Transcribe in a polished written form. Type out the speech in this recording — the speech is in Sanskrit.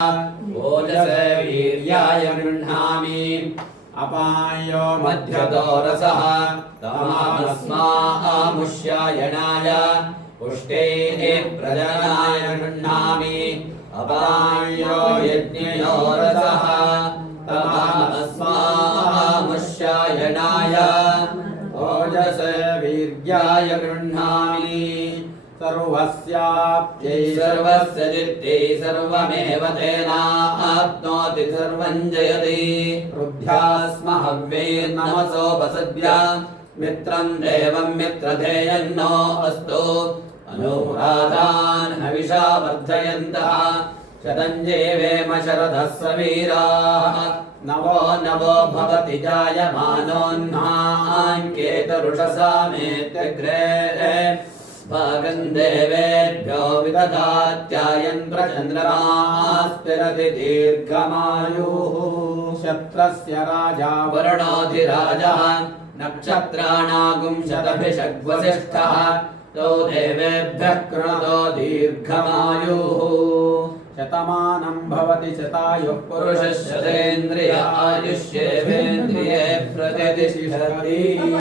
ओजसे वीर्याय गृह्णामि अपायो मध्यतो रसः तमामस्मामुष्यायणाय पुष्टेः प्रजननाय गृह्णामि अपायो यज्ञयो रसः तमामस्मामुष्यायणाय ओजसे वीर्याय गृह्णामि सर्वस्याप्त्यै सर्वस्य जित्यै सर्वमेव तेनाप्नोति सर्वं जयति रुद्ध्यास्म हव्यैर्नमसोपसद्य मित्रं देवं मित्रधेयन्नो अस्तु अनुराधान् हविषा वर्धयन्तः शतं जीवेम शरदः सवीराः नवो नवो भवति जायमानोऽह्नाङ्केतरुषसामेत्यग्रे भागं देवेभ्यो विदधात्यायन्त्र चन्द्रमास्तिरति दीर्घमायुः क्षत्रस्य राजा वरुणोऽधिराजः नक्षत्राणागुं शतभिषग्वसिष्ठः तौ देवेभ्यः कृणतो दीर्घमायुः शतमानं भवति शतायुः पुरुषः शतेन्द्रिय आयुष्येवेन्द्रिये प्रतिष्ठति।